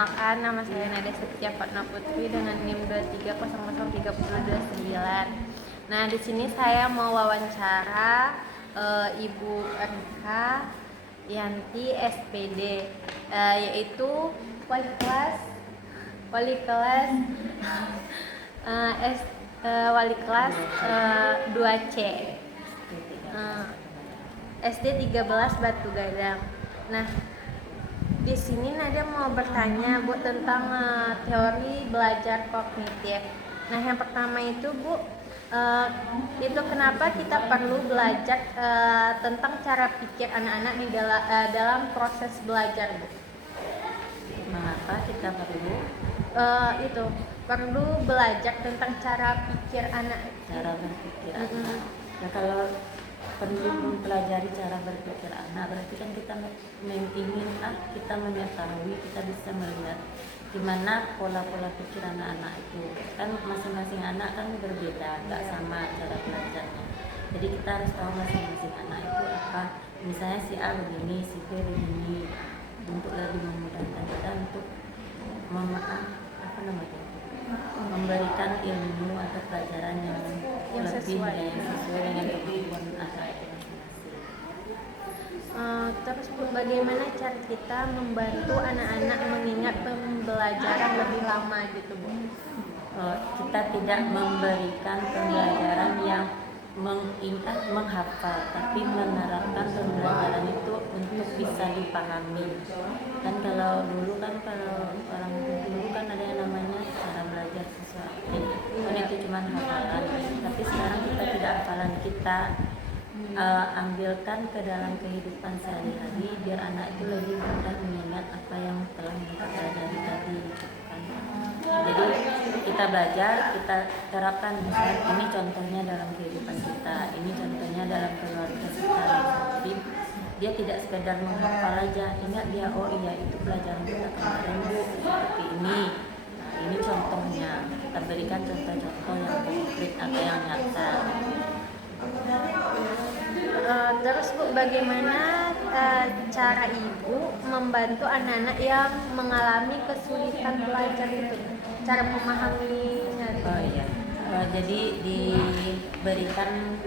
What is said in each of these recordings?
Perkenalkan, nama saya Nada Setia Fatna Putri dengan NIM 2300329. Nah, di sini saya mau wawancara Ibu Erika Yanti SPD, yaitu wali kelas wali kelas 2C SD 13 Batu Gadang. Nah, di sini Nada mau bertanya Bu tentang teori belajar kognitif. Nah, yang pertama itu Bu, itu kenapa kita perlu belajar tentang cara pikir anak-anak di dalam proses belajar Bu? Mengapa kita Itu perlu belajar tentang cara pikir anak. Cara berpikir anak. Ya kalau perlu mempelajari cara berpikir anak, berarti kan kita ingin kita mengetahui, kita bisa melihat gimana pola-pola pikir anak-anak itu. Kan masing-masing anak kan berbeda, nggak sama cara belajarnya. Jadi kita harus tahu masing-masing anak itu apa. Misalnya si A begini, si B begini, untuk lebih memudahkan kita untuk memberikan ilmu atau pelajaran yang lebih sesuai dengan kebutuhan anak itu masing-masing. Terus bagaimana cara kita membantu anak-anak mengingat pembelajaran lebih lama gitu Bu? Kita tidak memberikan pembelajaran yang menghafal, tapi menerapkan pembelajaran itu untuk bisa dipahami. Dan kalau orang dulu kan ada yang namanya cara belajar sesuatu, kan itu cuma hafalan. Tapi sekarang kita tidak hafalan, kita ambilkan ke dalam kehidupan sehari-hari biar anak itu lebih mudah mengingat apa yang telah kita pelajari tadi. Jadi kita belajar, kita terapkan, misalnya ini contohnya dalam kehidupan kita, ini contohnya dalam keluarga kita. Jadi dia tidak sekedar menghafal aja, ingat dia, oh iya itu pelajaran kita kemarin Bu, seperti ini. Nah, ini contohnya, kita berikan contoh-contoh yang konkret atau yang nyata. Terus Bu, bagaimana cara Ibu membantu anak-anak yang mengalami kesulitan belajar itu? Cara memahaminya? Jadi diberikan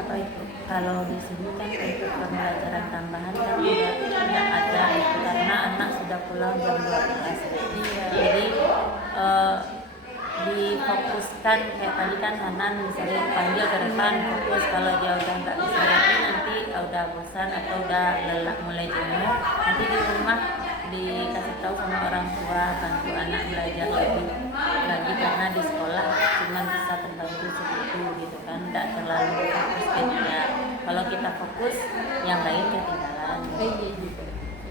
apa itu? Kalau di sini kan untuk pembelajaran tambahan kan tidak ada itu, karena anak sudah pulang jam 12. Jadi difokuskan kayak tadi kan Hanan misalnya panggil ke depan, fokus. Kalau dia udah nggak bisa lagi, nanti udah bosan atau udah lelah mulai jenuh, nanti di rumah dikasih tahu sama orang tua, bantu anak belajar lebih lagi, karena di sekolah cuma bisa terbantu segitu gitu kan, tidak terlalu fokus dia. Kalau kita fokus, yang lain ketinggalan.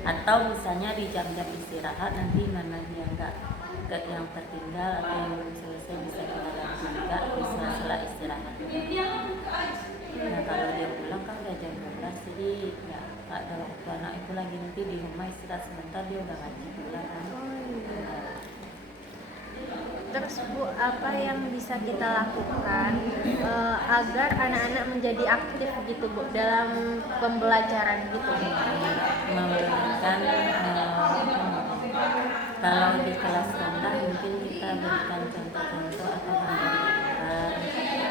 Atau misalnya di jam-jam istirahat nanti mana dia nggak yang tertinggal atau yang belum selesai bisa kita bantu juga, bisa setelah istirahat. Nah kalau dia pulang kan udah jam 12, jadi ya ada waktu anak itu lagi, nanti di rumah istirahat sebentar dia udah ngaji pula kan. Terus Bu, apa yang bisa kita lakukan agar anak-anak menjadi aktif gitu Bu dalam pembelajaran gitu? Memberikan kalau di kelas rendah mungkin kita berikan contoh-contoh atau gambar,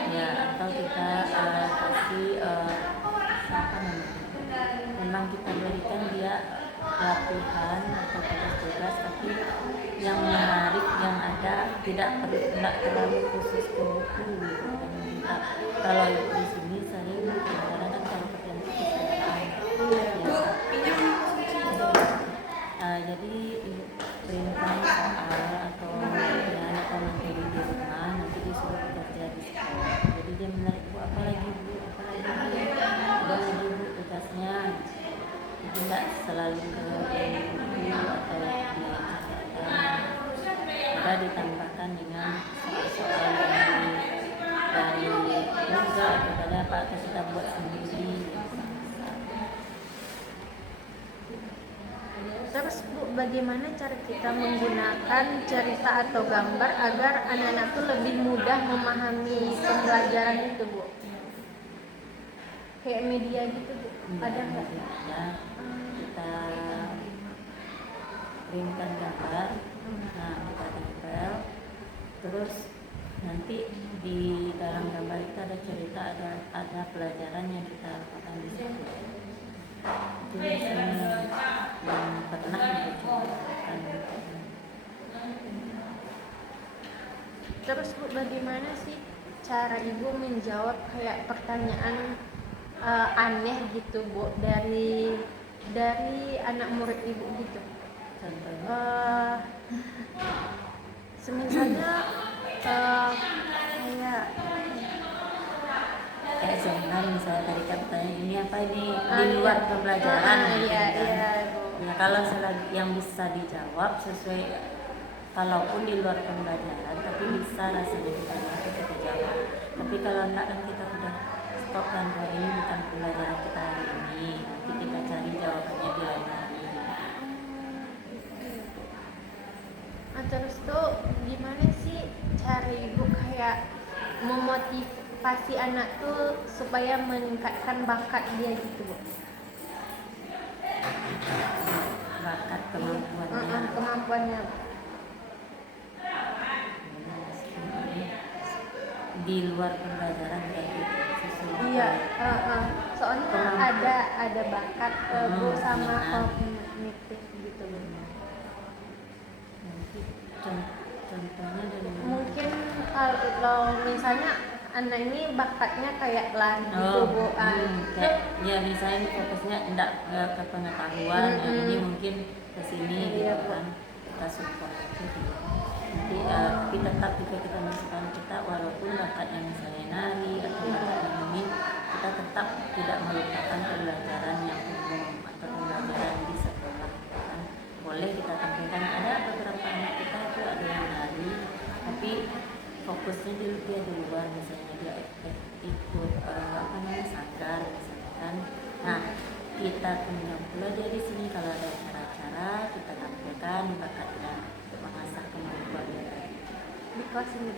ya, atau kita kasih memang kita berikan dia latihan atau tugas-tugas, tapi yang menarik, yang ada, tidak terlalu khusus ke buku gitu kan. Kalau di sini sering kadang-kadang kalau kerjaan itu jadi perintah soal atau kerjaan atau materi di rumah, nanti disuruh kerja di sekolah. Jadi dia menarik, Bu, apa lagi Bu, tugasnya. Jadi nggak selalu ke buku atau kita ditambahkan dengan soal-soal dari juga atau apa kita buat sendiri. Terus Bu, bagaimana cara kita menggunakan cerita atau gambar agar anak-anak tuh lebih mudah memahami pembelajaran itu Bu? Kayak media gitu Bu, ada nggak? Ya, kita printkan gambar, nah kita tempel, terus nanti di dalam gambar itu ada cerita, ada pelajaran yang kita lakukan di situ. Itu biasanya yang pernah ibu coba lakukan. Terus Bu, bagaimana sih cara Ibu menjawab kayak pertanyaan aneh gitu Bu dari anak murid Ibu gitu? Contohnya, Semisalnya kayak contoh misalnya tadi katanya ini apa ini di luar pembelajaran, iya gitu kan. iya Bu. Ya kalau yang bisa dijawab sesuai, kalaupun di luar pembelajaran tapi bisa rasanya kita jawab. Tapi kalau enggak kan kita udah stop kan, bahwa ini bukan pembelajaran kita hari ini, nanti kita cari jawabannya di lain hari. Nah, terus tuh gimana sih cara Ibu kayak memotivasi anak tuh supaya meningkatkan bakat dia gitu Bu? Bakat kemampuannya. Kemampuannya. Di luar pembelajaran kayak gitu sesuai. Iya, soalnya ada bakat Bu sama kognitif gitu Bu. Nanti contohnya dari mana? Mungkin kalau misalnya anak ini bakatnya kayak lari gitu Bu. Kayak ya misalnya fokusnya enggak ke pengetahuan, nah ini mungkin ke sini Iya, gitu Bu. kan, kita support gitu. Nanti tapi tetap juga kita masukkan kita, walaupun bakatnya misalnya nari atau bakatnya ini, kita tetap tidak melupakan pembelajaran yang umum atau pembelajaran di sekolah kan. Boleh kita tampilkan, ada beberapa anak kita itu ada yang nari tapi fokusnya dia di luar, misalnya dia ikut sanggar misalnya kan. Nah kita tunjang pula dia di sini, kalau ada acara-acara kita tampilkan bakatnya untuk mengasah kemampuan dia. Di kelas ini.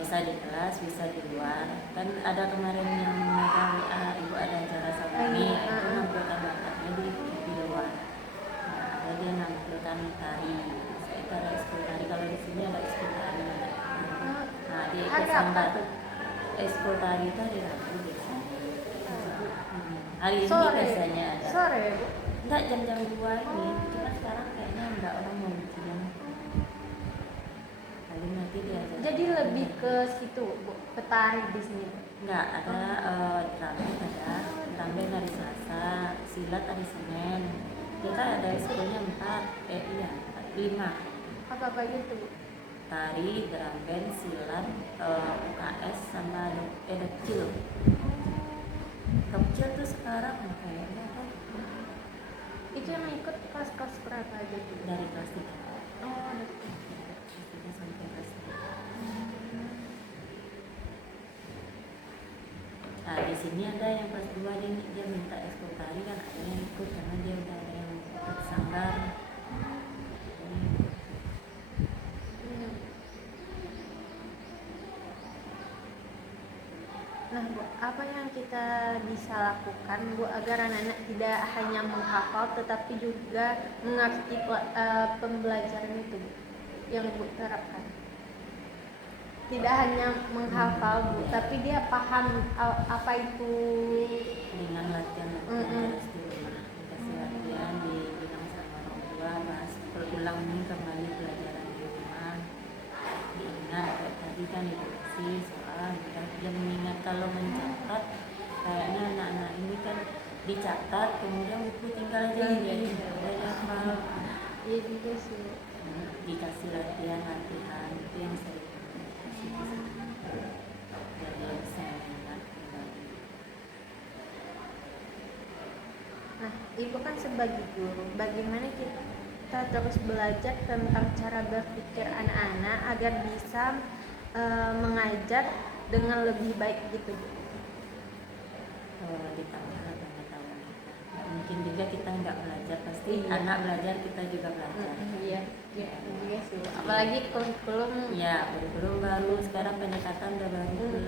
Bisa di kelas, bisa di luar. Kan ada kemarin yang mereka ibu ada acara sama ini, itu nampilkan bakatnya di luar. Nah, ada dia nampilkan tari. Itu ada ekskul tari. Kalau di sini ada ekskul tari. Nah, di sanggar ekskul tari itu hari Rabu biasanya. Hari ini biasanya ada. Sore Bu. Enggak, jam-jam 2 ini. Cuma sekarang kayaknya enggak, orang mau ujian. Paling nanti diajar. Jadi lebih ke situ Bu, ke tari di sini Bu. Enggak, ada drum hari Selasa, silat hari Senin. Kita ada ekskulnya 5. Apa gitu Bu? Tari, drum band, silat, UKS sama dekcil. Dekcil tuh sekarang kayaknya apa? Itu yang ikut kelas berapa aja Bu? Dari kelas 3. Oh, Sampai kelas 3. Nah di sini ada yang kelas 2 dia minta ekskul tari, kan ada yang ikut karena dia udah ada yang ikut sanggar. Nah Bu, apa yang kita bisa lakukan Bu agar anak-anak tidak hanya menghafal tetapi juga mengerti pembelajaran itu Bu, yang Bu terapkan? Tidak hanya menghafal Bu, tapi dia paham apa itu. Dengan latihan terus di rumah, dikasih latihan, dibilang sama orang tua, bahas berulang kembali pelajaran di rumah, diingat kayak tadi kan dikasih soal, dia mengingat. Kalau mencatat kayaknya anak-anak ini kan dicatat kemudian buku tinggal aja jadi hafal. Iya juga sih. Dikasih latihan itu yang sering dikasih dari seminar kembali. Nah, Ibu kan sebagai guru, bagaimana kita terus belajar tentang cara berpikir anak-anak agar bisa mengajar dengan lebih baik gitu Bu? Ditambah pengetahuan kita. Mungkin juga kita nggak belajar, pasti anak belajar, kita juga belajar. Iya juga sih Bu. Apalagi kurikulum. Ya, kurikulum baru sekarang pendekatan udah baru pula.